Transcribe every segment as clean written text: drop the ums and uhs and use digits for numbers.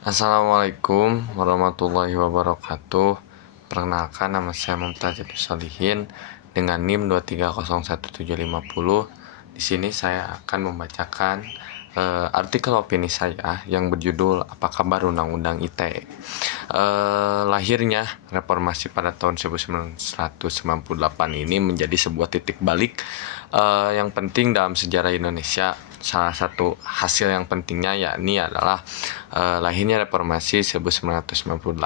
Assalamualaikum warahmatullahi wabarakatuh. Perkenalkan, nama saya Mumtazil Solihin dengan NIM 2301750. Di sini saya akan membacakan artikel opini saya yang berjudul Apa Kabar Undang-Undang ITE. Lahirnya reformasi pada tahun 1998 ini menjadi sebuah titik balik yang penting dalam sejarah Indonesia. Salah satu hasil yang pentingnya yakni adalah lahirnya reformasi 1998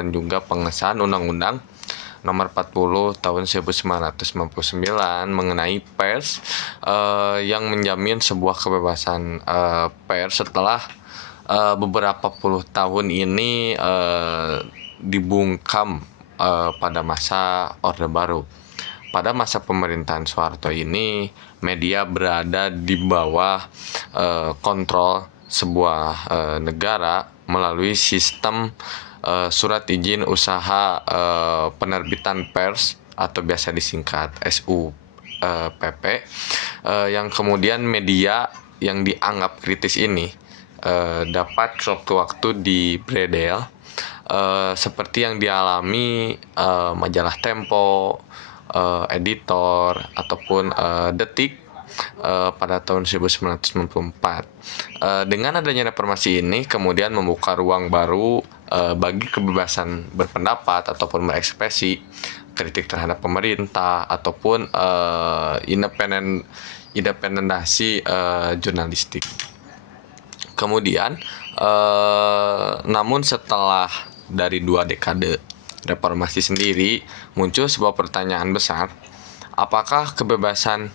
dan juga pengesahan Undang-Undang Nomor 40 tahun 1999 mengenai pers, yang menjamin sebuah kebebasan pers setelah beberapa puluh tahun ini dibungkam pada masa Orde Baru. Pada masa pemerintahan Soeharto ini, media berada di bawah kontrol sebuah negara melalui sistem surat izin usaha penerbitan pers atau biasa disingkat SUPP, yang kemudian media yang dianggap kritis ini dapat sewaktu-waktu dibredel, seperti yang dialami majalah Tempo, Editor, ataupun Detik pada tahun 1994. Dengan adanya reformasi ini kemudian membuka ruang baru bagi kebebasan berpendapat ataupun berekspresi, kritik terhadap pemerintah, ataupun independensi jurnalistik. Kemudian, namun setelah dari 2 dekade reformasi sendiri, muncul sebuah pertanyaan besar: apakah kebebasan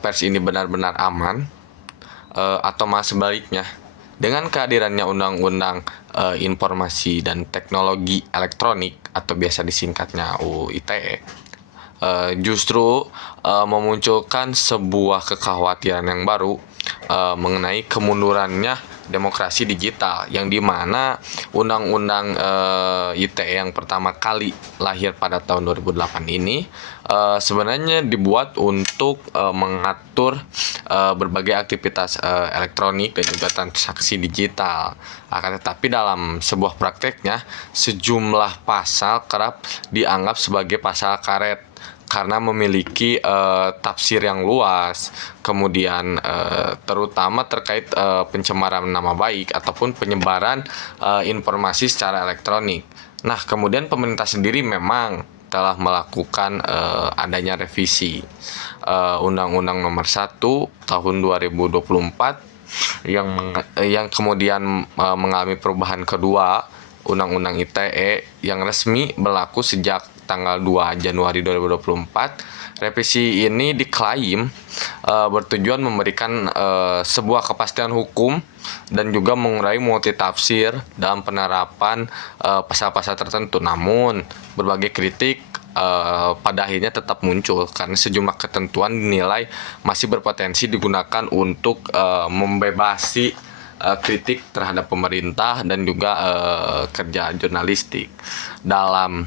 pers ini benar-benar aman, atau malah sebaliknya? Dengan kehadirannya Undang-Undang Informasi dan Teknologi Elektronik atau biasa disingkatnya UU ITE, justru memunculkan sebuah kekhawatiran yang baru mengenai kemundurannya demokrasi digital, yang dimana Undang-Undang ITE yang pertama kali lahir pada tahun 2008 ini sebenarnya dibuat untuk mengatur berbagai aktivitas elektronik dan juga transaksi digital. Akan tetapi dalam sebuah prakteknya, sejumlah pasal kerap dianggap sebagai pasal karet karena memiliki tafsir yang luas, kemudian terutama terkait pencemaran nama baik ataupun penyebaran informasi secara elektronik. Nah, kemudian pemerintah sendiri memang telah melakukan adanya revisi Undang-Undang Nomor 1 tahun 2024 yang kemudian mengalami perubahan kedua, Undang-Undang ITE, yang resmi berlaku sejak tanggal 2 Januari 2024. Revisi ini diklaim bertujuan memberikan sebuah kepastian hukum dan juga mengurangi multitafsir dalam penerapan pasal-pasal tertentu. Namun, berbagai kritik pada akhirnya tetap muncul karena sejumlah ketentuan dinilai masih berpotensi digunakan untuk membebasi kritik terhadap pemerintah dan juga kerja jurnalistik. Dalam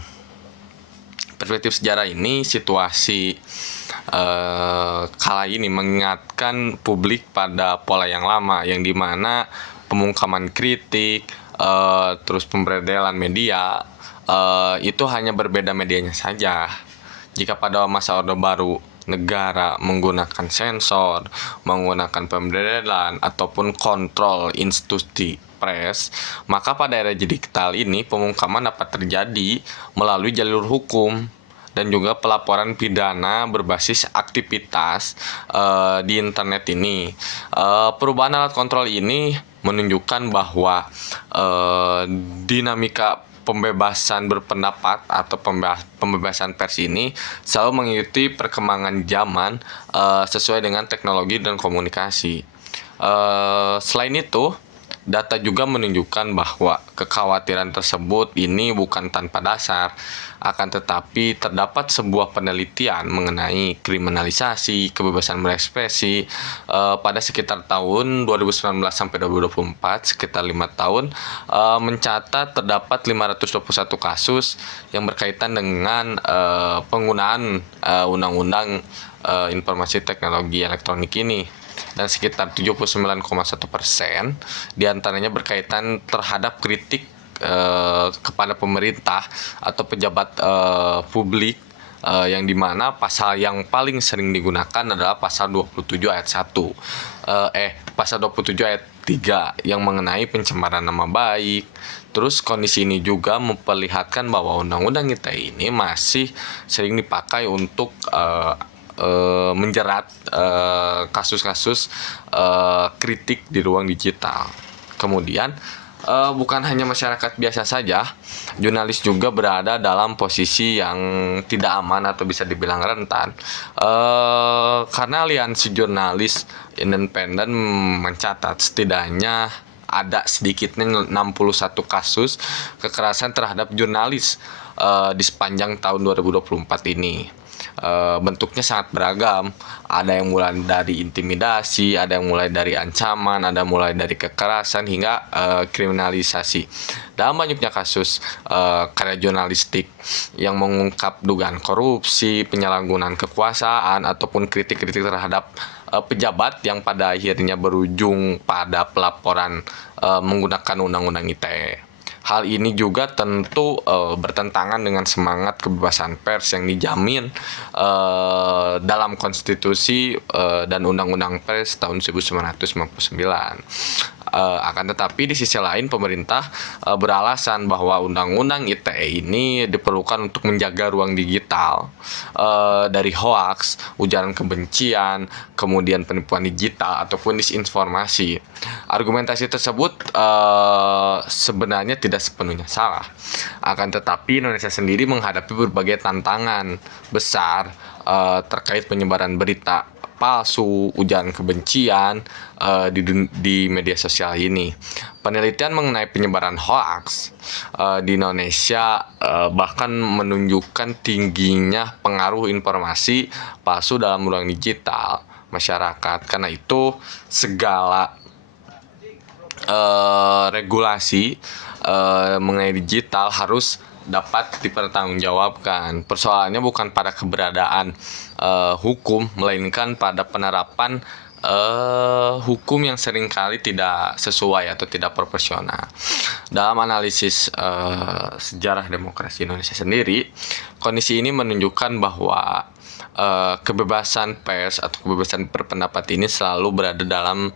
perspektif sejarah ini, situasi kala ini mengingatkan publik pada pola yang lama, yang dimana pemungkaman kritik, terus pemberedelan media, itu hanya berbeda medianya saja. Jika pada masa Orde Baru negara menggunakan sensor, menggunakan pemberedelan ataupun kontrol institusi pres, maka pada era digital ini pemungkaman dapat terjadi melalui jalur hukum dan juga pelaporan pidana berbasis aktivitas di internet ini. Perubahan alat kontrol ini menunjukkan bahwa dinamika pembebasan berpendapat atau pembebasan pers ini selalu mengikuti perkembangan zaman sesuai dengan teknologi dan komunikasi. Selain itu, data juga menunjukkan bahwa kekhawatiran tersebut ini bukan tanpa dasar, akan tetapi terdapat sebuah penelitian mengenai kriminalisasi kebebasan berekspresi pada sekitar tahun 2019 sampai 2024, sekitar 5 tahun, mencatat terdapat 521 kasus yang berkaitan dengan penggunaan Undang-Undang Informasi Teknologi Elektronik ini. dan sekitar 79,1% diantaranya berkaitan terhadap kritik kepada pemerintah atau pejabat publik, yang dimana pasal yang paling sering digunakan adalah pasal 27 ayat 1 pasal 27 ayat 3 yang mengenai pencemaran nama baik. Terus kondisi ini juga memperlihatkan bahwa undang-undang ITE ini masih sering dipakai untuk menjerat kasus-kasus kritik di ruang digital. Kemudian bukan hanya masyarakat biasa saja, jurnalis juga berada dalam posisi yang tidak aman atau bisa dibilang rentan, karena Aliansi Jurnalis Independen mencatat setidaknya ada sedikitnya 61 kasus kekerasan terhadap jurnalis di sepanjang tahun 2024 ini. Bentuknya sangat beragam. Ada yang mulai dari intimidasi, ada yang mulai dari ancaman, ada mulai dari kekerasan hingga kriminalisasi. Dalam banyaknya kasus karya jurnalistik yang mengungkap dugaan korupsi, penyalahgunaan kekuasaan ataupun kritik-kritik terhadap pejabat yang pada akhirnya berujung pada pelaporan menggunakan undang-undang ITE. Hal ini juga tentu bertentangan dengan semangat kebebasan pers yang dijamin dalam konstitusi dan undang-undang pers tahun 1999. Akan tetapi di sisi lain pemerintah beralasan bahwa undang-undang ITE ini diperlukan untuk menjaga ruang digital dari hoaks, ujaran kebencian, kemudian penipuan digital ataupun disinformasi. Argumentasi tersebut sebenarnya tidak sepenuhnya salah. Akan tetapi Indonesia sendiri menghadapi berbagai tantangan besar terkait penyebaran berita palsu, ujaran kebencian di media sosial ini. Penelitian mengenai penyebaran hoaks di Indonesia bahkan menunjukkan tingginya pengaruh informasi palsu dalam ruang digital masyarakat. Karena itu segala regulasi mengenai digital harus dapat dipertanggungjawabkan. Persoalannya bukan pada keberadaan hukum, melainkan pada penerapan hukum yang seringkali tidak sesuai atau tidak proporsional. Dalam analisis sejarah demokrasi Indonesia sendiri, kondisi ini menunjukkan bahwa kebebasan pers atau kebebasan berpendapat ini selalu berada dalam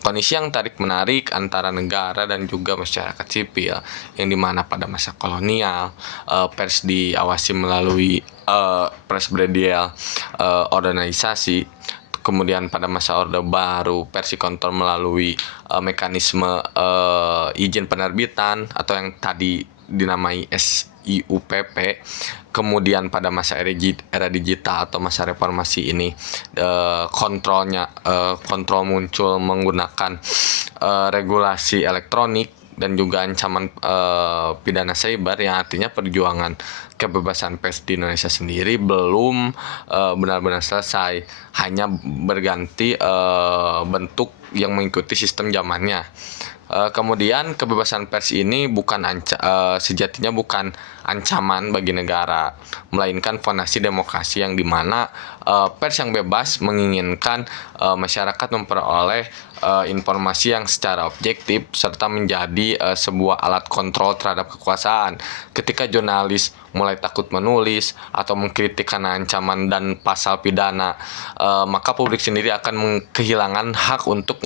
kondisi yang tarik-menarik antara negara dan juga masyarakat sipil, yang dimana pada masa kolonial pers diawasi melalui presbedial organisasi. Kemudian pada masa Orde Baru pers dikontrol melalui mekanisme izin penerbitan atau yang tadi dinamai SIUPP. Kemudian pada masa era digital atau masa reformasi ini kontrol muncul menggunakan regulasi elektronik dan juga ancaman pidana cyber, yang artinya perjuangan kebebasan pers di Indonesia sendiri belum benar-benar selesai, hanya berganti bentuk yang mengikuti sistem zamannya. Kemudian kebebasan pers ini sejatinya bukan ancaman bagi negara, melainkan fondasi demokrasi yang dimana pers yang bebas menginginkan masyarakat memperoleh informasi yang secara objektif serta menjadi sebuah alat kontrol terhadap kekuasaan. Ketika jurnalis mulai takut menulis atau mengkritik karena ancaman dan pasal pidana, maka publik sendiri akan kehilangan hak untuk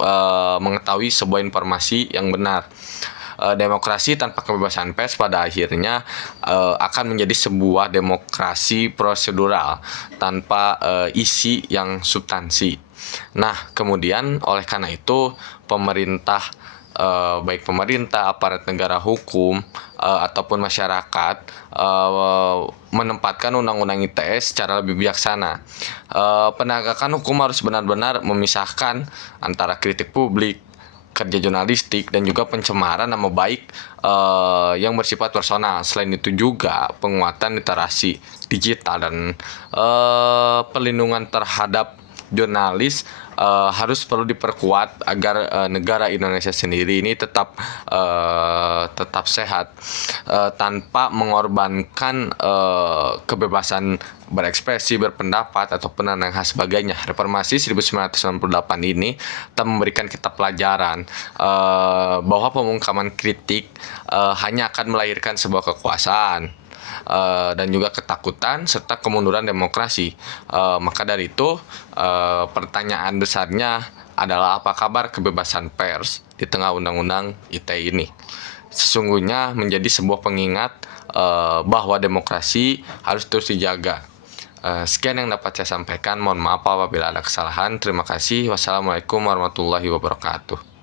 mengetahui sebuah informasi yang benar. Demokrasi tanpa kebebasan pers pada akhirnya akan menjadi sebuah demokrasi prosedural tanpa isi yang substansi. Nah, kemudian oleh karena itu pemerintah, baik pemerintah, aparat negara hukum ataupun masyarakat menempatkan undang-undang ITE secara lebih bijaksana. Penegakan hukum harus benar-benar memisahkan antara kritik publik, kerja jurnalistik, dan juga pencemaran nama baik yang bersifat personal. Selain itu juga penguatan literasi digital dan perlindungan terhadap jurnalis harus perlu diperkuat agar negara Indonesia sendiri ini tetap sehat tanpa mengorbankan kebebasan berekspresi, berpendapat ataupun dan lain sebagainya. Reformasi 1998 ini telah memberikan kita pelajaran bahwa pemungkaman kritik hanya akan melahirkan sebuah kekuasaan dan juga ketakutan serta kemunduran demokrasi. Maka dari itu pertanyaan besarnya adalah apa kabar kebebasan pers di tengah undang-undang ITE ini. Sesungguhnya menjadi sebuah pengingat bahwa demokrasi harus terus dijaga. Sekian yang dapat saya sampaikan. Mohon maaf apabila ada kesalahan. Terima kasih. Wassalamualaikum warahmatullahi wabarakatuh.